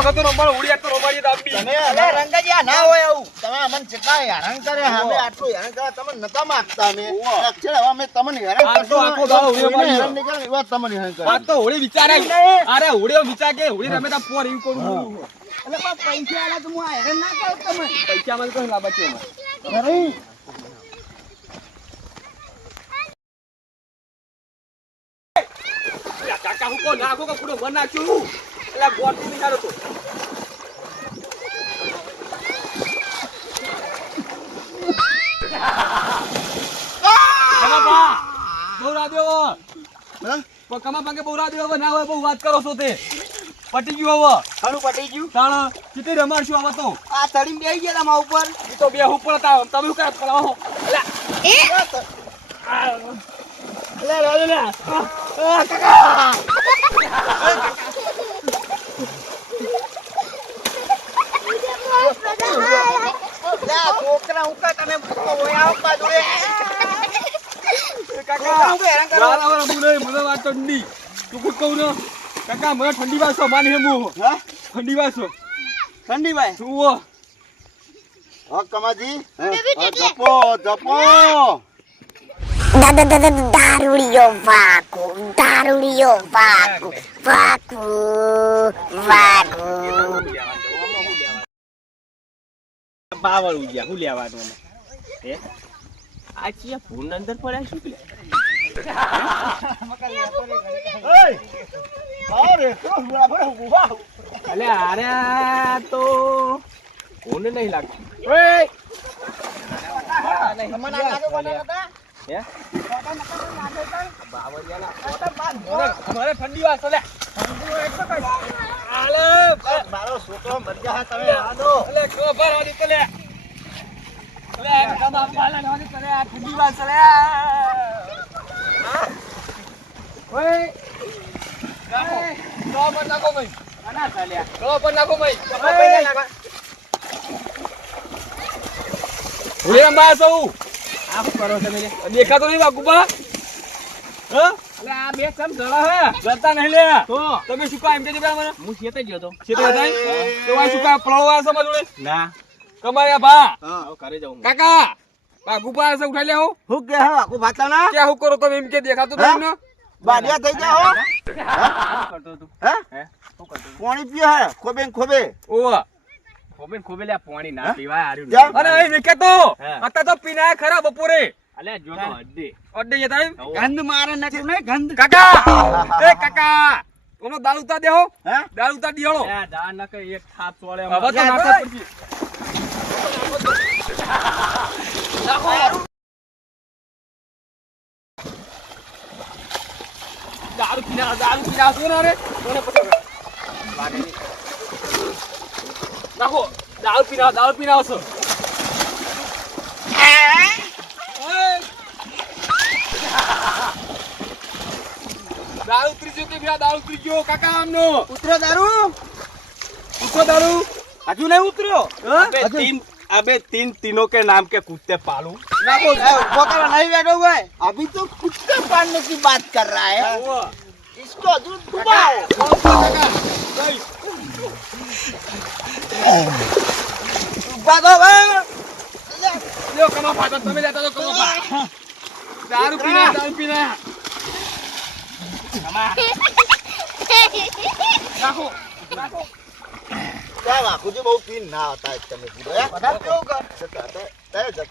વખત રંબાળ ઉડી તો રંબાળી દાબી તમે રંગાજી આ ના હોય આવું તમે અમને કેટલા હેરાન કરે અમે આટલું હેરાન કરે તમને નતા માંગતા અમે અક્ષર હવે અમે તમને હેરાન કરતો આખો દાડો ઉડી મારી હેરાન નહીં કરે એવા તમને હેરાન કરે આ તો હોળી વિચારે અરે હોળીઓ વિચાર કે હોળી રમે તો પોર એવું કરું એટલે પૈસા આલા તો હું આ હેરાન ના કરું તમે પૈસા માં કઈ લાભ છે અરે કાકા હું કો નાખો કે પૂરો વન નાખ્યું એટલે ગોળ થી નીકાળો તો કમા બહુ રાડ્યો હા કમા પાંગે બહુ રાડ્યો ના હોય બહુ વાત કરો છો તે પટી ગયું હવે હાલું પટી ગયું તાણ કિતે રમાડશું હવે તો આ તડીમ બેહી ગયા તમારા ઉપર ઈ તો બે ઉપર હતા તમે શું કરે પડાવો લે કાકા છોકરા ઉકા તમે આવો બાજુ કાકા બરાબર મને વાત ઠંડી તું કુક કહું ને કાકા મને ઠંડી વાસો માની હેમુ હા ઠંડી વાસો ઠંડી ભાઈ તું હા કમાજી જપો જપો દારૂડિયો વાકુ બાવળ ઉજ્યા હું લેવાનું હે આ ચિયા ફૂન અંદર પડ્યા શું લે અલે અરે તો ફોન નહીં લાગતું ઓય મને લાગે કોને હતા હે અમારે ઠંડી વાસો લે આલે મારો છોકરો મરજા તમે આદો અલે ખબર આડી તો લે અલે કમા પાલા નવાની કરે આ ઠંડી વાસો લે ઓય તો પર નાખો ભાઈ આના ચાલ્યા તો પર નાખો ભાઈ પૈસા નાખો ઓલે અંબા સૌ આ શું કરો તમે દેખાતો નહીં બાકુબા હા અલે આ બે સમ જળા હે જતા નહીં લે તો તમે શું કામ કે મને હું શેતે ગયો તો શેતે હતા તો આ શું કામ પળવા સમજ જોડે ના કમાયા ભા હા ઘરે જાઉં કાકા બાકુબા સે ઉઠાઈ લે હું હું કે હા કો ભાતા ના કે હું કરો તમે એમ કે દેખાતું નહીં ને બાડિયા થઈ ગયા હો કરતો તું હે હે શું કરતો પાણી પીએ હે ખોબે ઓવા ખોબેન ખોબેલે પાણી ના પીવાય આર્યું જામ. અરે એ નિકે તો અત્યારે તો પીના ખરા બપોરે અલે જો તો અડ્ડે જતા ગંધ મારે નથી ને ગંધ કાકા એ કાકા ઓનો દાળ ઉતાર દેહો હે દાળ ઉતાર દિયાળો એ દાળ ન કે એક થાપ ચોળે હવે તો યાર, નાખો ઓય. પડશે દારૂ પીના છો ને રે કોને પકડ નાખો દારૂ પીના છો દારૂ ત્રીજો કે ભ્યા દારૂ ત્રીજો કાકા આમનો ઉતરો દારૂ ઉઠો દારૂ હજુ નહીં ઉતર્યો अबे तीन तीनों के नाम के कुत्ते पालू नाखो वो कर नहीं बैठो हुआ है अभी तो कुत्ते पालने की बात कर रहा है इसको दूध डुबाओ डुबा दो भाई લ્યો કમા પાછા તમે લેતા તો કમા પા દારૂ પીના નાખો क्या वाकु जी बहुत पीन ना होता है तमे पूरा है पता क्यों कर सकता है जब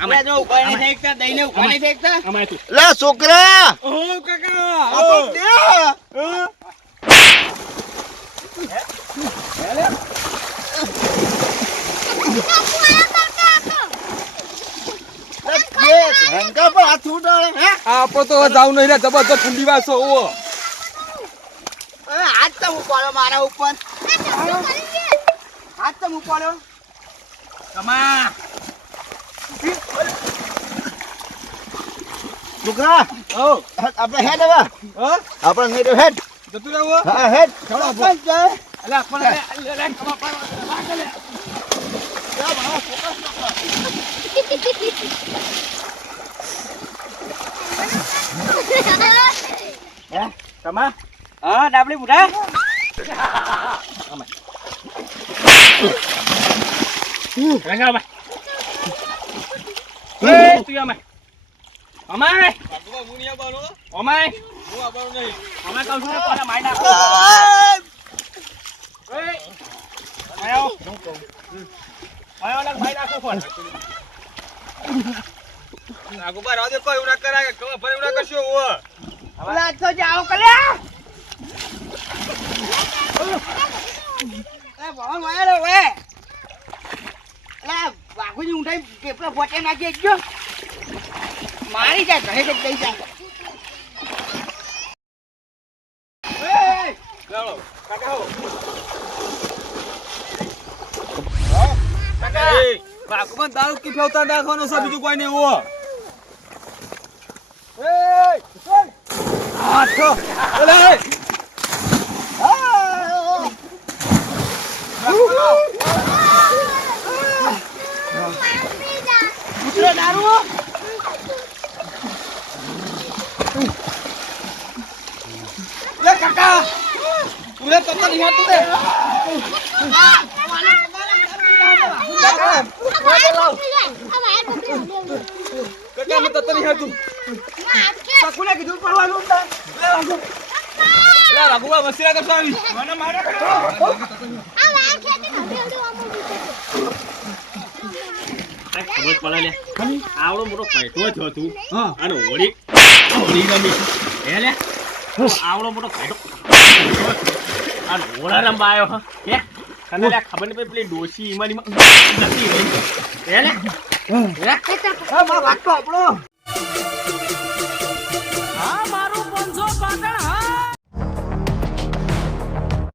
हमें जो ऊपर नहीं फेंकता दहीने ऊपर नहीं फेंकता અમાય તું ले छोकरा ઓ કાકા अब दे ये रंगा पर हाथ उठा है આપો તો જાવ નહીં રે જબરદસ્ત ઠંડી વાસો ઓ हाथ तो उपाड़ो मारा ऊपर हाथ तो उपाड़ो कमा छोकरा ઓ આપણે હેડ હવે હ આપણે નહીં તો હેડ જતું રહેવો હા હેડ ચલો, સરપંચ જાય અલ્યા પણ લે કમા પા લે कमा હા ડાબલી બુઢા રંગા ભાઈ એ તું અમાય અમાય વાઘુબા હું નહીં આવવાનો અમાય હું આવવાનો નહીં અમે કહું છું ને કોને મારી નાખો એ આયો આયો ને મારી નાખો ફોન વાઘુબા રાવ દે કોઈ એવું ના કરાય કે ભરે એવું ના કરશો ઓ ઓલા તો જાઓ કર્યા એ ભણ મારો વે લા વાઘુજી ઉઠાઈ કેપલા ફોટે નાખી જો મારી જાય ઘરે જ લઈ જાય એ ચાલો કાકા હો કાકા એ વાઘુબા દારૂ કી ફેવતા નાખવાનો છે બીજું કોઈ નહીં ઓ આ તો એલે ઉતરો દારૂ લે કાકા તું લે તત્તા નહીં હાતું દે કાકા કાકા મે તત્તા નહીં હાતું સકુને કીધું પડવાનું લે વાઘુબા મસ્તીરા કરતો આવી મને મારો ખબર પડે લે આવડો મોટો કાઢો થયો તું અને હોળી રમી હે લે આવડો મોટો કાઢો અને હોળા રમવા આવ્યો હે તને લે ખબર નહીં પડી પેલી ડોશી ઈમાની નથી રહી હે લે હા માં વાત તો આપણો